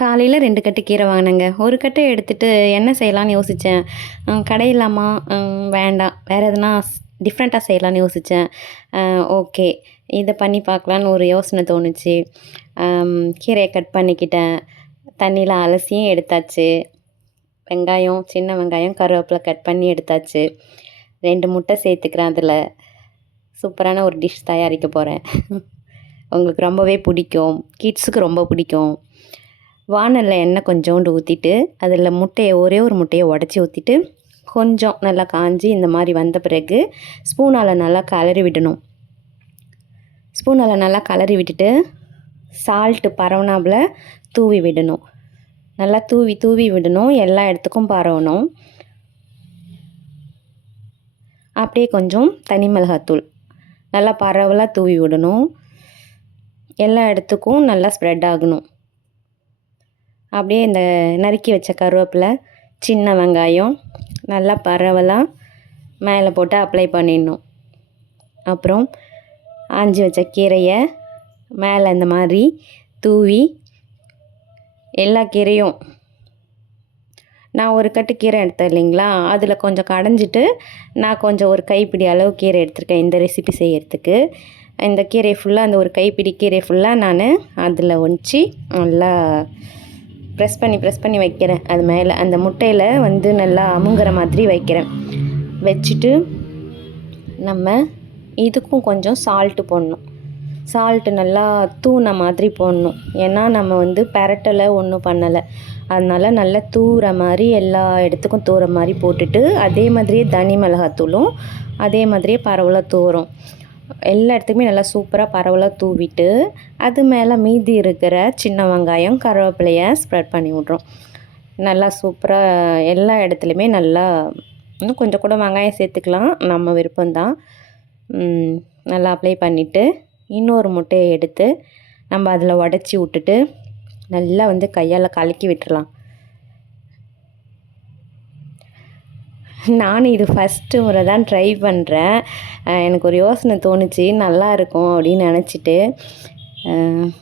காலையில் ரெண்டு கட்டு கீரை வாங்கினேங்க. ஒரு கட்டை எடுத்துகிட்டு என்ன செய்யலாம்னு யோசித்தேன் கடையிலாமா வேண்டாம். வேறு எதுனா டிஃப்ரெண்ட்டாக செய்யலாம்னு யோசித்தேன் ஓகே இதை பண்ணி பார்க்கலான்னு ஒரு யோசனை தோணுச்சு. கீரையை கட் பண்ணிக்கிட்டேன். தண்ணியில் அலசியும் எடுத்தாச்சு. வெங்காயம் சின்ன வெங்காயம் கருவேப்பிலை கட் பண்ணி எடுத்தாச்சு. ரெண்டு முட்டை சேர்த்துக்கிறேன் அதில். சூப்பரான ஒரு டிஷ் தயாரிக்க போகிறேன் உங்களுக்கு ரொம்பவே பிடிக்கும். கிட்ஸுக்கு ரொம்ப பிடிக்கும். வானலில் எண்ணெய் கொஞ்சோண்டு ஊற்றிட்டு அதில் முட்டையை ஒரே ஒரு முட்டையை உடச்சி ஊற்றிட்டு கொஞ்சம் நல்லா காஞ்சி இந்த மாதிரி வந்த பிறகு ஸ்பூனால் நல்லா கலரி விடணும். ஸ்பூனால் நல்லா கலரி விட்டுட்டு சால்ட்டு பரவனாப்பில் தூவி விடணும். நல்லா தூவி தூவி விடணும் எல்லா இடத்துக்கும் பரவணும். அப்படியே கொஞ்சம் தனி மிளகாத்தூள். நல்லா பரவலாக தூவி விடணும். எல்லா இடத்துக்கும் நல்லா ஸ்ப்ரெட் ஆகணும். அப்படியே இந்த நறுக்கி வச்ச கருவேப்பிலை சின்ன வெங்காயம் நல்லா பரவலாக மேலே போட்டு அப்ளை பண்ணிடணும். அப்புறம் ஆஞ்சி வச்ச கீரையை மேலே இந்த மாதிரி தூவி எல்லா கீரையும் நான் ஒரு கட்டு கீரை எடுத்தேன் இல்லைங்களா? அதில் கொஞ்சம் கடைஞ்சிட்டு நான் கொஞ்சம் ஒரு கைப்பிடி அளவு கீரை எடுத்திருக்கேன் இந்த ரெசிபி செய்கிறதுக்கு இந்த கீரை ஃபுல்லாக அந்த ஒரு கைப்பிடி கீரை ஃபுல்லாக நான் அதில் ஒன்றிச்சு நல்லா ப்ரெஸ் பண்ணி ப்ரெஸ் பண்ணி வைக்கிறேன். அது மேலே அந்த முட்டையில் வந்து நல்லா அமுங்குற மாதிரி வைக்கிறேன். வச்சுட்டு நம்ம இதுக்கும் கொஞ்சம் சால்ட்டு போடணும். சால்ட்டு நல்லா தூண மாதிரி போடணும். ஏன்னா நம்ம வந்து பெரட்டலை ஒன்றும் பண்ணலை. அதனால் நல்லா தூற மாதிரி எல்லா இடத்துக்கும் தூற மாதிரி போட்டுட்டு அதே மாதிரியே தனி மிளகாத்தூளும் அதே மாதிரியே பரவலாக தூரம் எல்லா இடத்துக்குமே நல்லா சூப்பராக பரவலாக தூவிட்டு அது மேலே மீதி இருக்கிற சின்ன வெங்காயம் கருவேப்பிலையை ஸ்ப்ரெட் பண்ணி விட்றோம். நல்லா சூப்பராக எல்லா இடத்துலையுமே நல்லா இன்னும் கொஞ்சம் கூட வெங்காயம் சேர்த்துக்கலாம். நம்ம விருப்பம்தான். நல்லா அப்ளை பண்ணிவிட்டு இன்னொரு முட்டையை எடுத்து நம்ம அதில் உடச்சி விட்டுட்டு நல்லா வந்து கையால் கலக்கி விட்டுறலாம். நானும் இது ஃபஸ்ட்டு முறை தான் ட்ரை பண்ணுறேன் எனக்கு ஒரு யோசனை தோணுச்சு நல்லா இருக்கும் அப்படின்னு நினச்சிட்டு.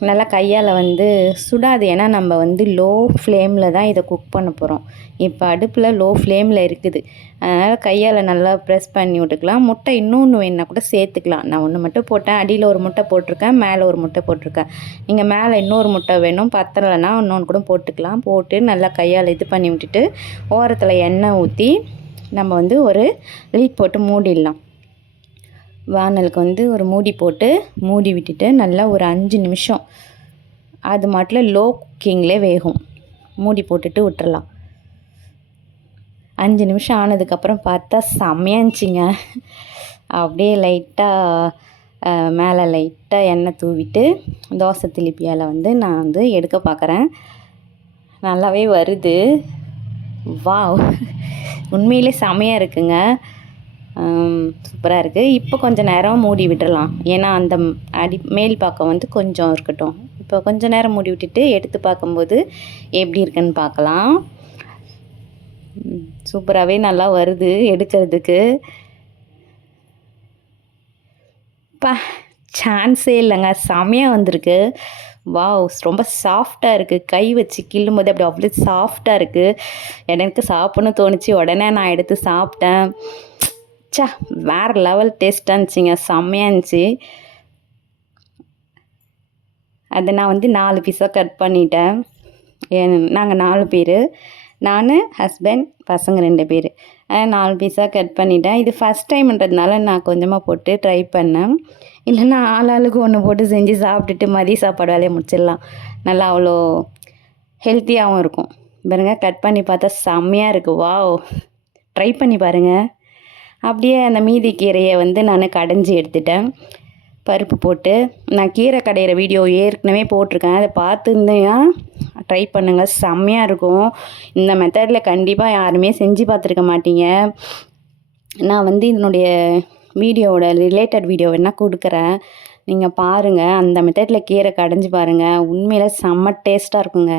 நல்லா கையால் வந்து சுடாது. ஏன்னா நம்ம வந்து லோ ஃப்ளேமில் தான் இதை குக் பண்ண போகிறோம் இப்போ அடுப்பில் லோ ஃப்ளேமில் இருக்குது. அதனால் கையால் நல்லா ப்ரெஸ் பண்ணி விட்டுக்கலாம். முட்டை இன்னொன்று வேணுன்னா கூட சேர்த்துக்கலாம். நான் ஒன்று மட்டும் போட்டேன். அடியில் ஒரு முட்டை போட்டிருக்கேன் மேலே ஒரு முட்டை போட்டிருக்கேன். நீங்கள் மேலே இன்னொரு முட்டை வேணும் பத்தலைன்னா இன்னொன்று கூட போட்டுக்கலாம். போட்டு நல்லா கையால் இது பண்ணி விட்டுட்டு ஓரத்தில் எண்ணெய் ஊற்றி நம்ம வந்து ஒரு லீட் போட்டு மூடிடலாம். வானலுக்கு வந்து ஒரு மூடி போட்டு மூடி விட்டுட்டு நல்லா ஒரு அஞ்சு நிமிஷம். அது மாட்டில் லோ குக்கிங்லே வேகும். மூடி போட்டுட்டு விட்டுறலாம். அஞ்சு நிமிஷம் ஆனதுக்கப்புறம் பார்த்தா செம்மையா அப்படியே லைட்டாக மேலே லைட்டாக எண்ணெய் தூவிட்டு தோசை திலிப்பியால் வந்து நான் வந்து எடுக்க பார்க்குறேன். நல்லாவே வருது. வாவ். உண்மையிலே செமையாக இருக்குங்க. சூப்பராக இருக்குது இப்போ கொஞ்சம் நேரம் மூடி விட்டுறலாம். ஏன்னா அந்த அடி மேல் பக்கம் வந்து கொஞ்சம் இருக்கட்டும். இப்போ கொஞ்சம் நேரம் மூடி விட்டுட்டு எடுத்து பார்க்கும்போது எப்படி இருக்குன்னு பார்க்கலாம். சூப்பராகவே நல்லா வருது எடுக்கிறதுக்கு. பா சான்ஸே இல்லைங்க. செமையாக வந்திருக்கு. வாவ் ரொம்ப சாஃப்டாக இருக்குது கை வச்சு கிள்ளும்போது அப்படி அவ்வளோ சாஃப்டாக இருக்குது எனக்கு சாப்பிட்ணும்னு தோணுச்சு. உடனே நான் எடுத்து சாப்பிட்டேன். சா வேறு லெவல் டேஸ்ட்டாக இருந்துச்சுங்க. செம்மையாக இருந்துச்சு. அதை நான் வந்து நாலு பீஸாக கட் பண்ணிட்டேன். நாங்கள் நாலு பேர். நான் ஹஸ்பண்ட் பசங்க ரெண்டு பேர். நாலு பீஸாக கட் பண்ணிட்டேன். இது ஃபஸ்ட் டைம்ன்றதுனால நான் கொஞ்சமாக போட்டு ட்ரை பண்ணேன். இல்லைன்னா ஆளாளுக்கு ஒன்று போட்டு செஞ்சு சாப்பிட்டுட்டு மதிய சாப்பாடு வேலையை முடிச்சிடலாம். நல்லா அவ்வளோ ஹெல்த்தியாகவும் இருக்கும். பாருங்கள் கட் பண்ணி பார்த்தா செம்மையாக இருக்குது வா ட்ரை பண்ணி பாருங்கள் அப்படியே அந்த மீதி கீரையை வந்து நான் கடைஞ்சி எடுத்துட்டேன். பருப்பு போட்டு நான் கீரை கடையிற வீடியோ ஏற்கனவே போட்டிருக்கேன். அதை பார்த்துருந்தீங்கன்னா ட்ரை பண்ணுங்கள் செம்மையாக இருக்கும். இந்த மெத்தடில் கண்டிப்பாக யாருமே செஞ்சு பார்த்துருக்க மாட்டீங்க. நான் வந்து இதனுடைய வீடியோவோட ரிலேட்டட் வீடியோ வேணால் கொடுக்குறேன் நீங்கள் பாருங்கள் அந்த மெத்தடில் கீரை கடைஞ்சி பாருங்கள் உண்மையில் செம்ம டேஸ்ட்டாக இருக்குங்க.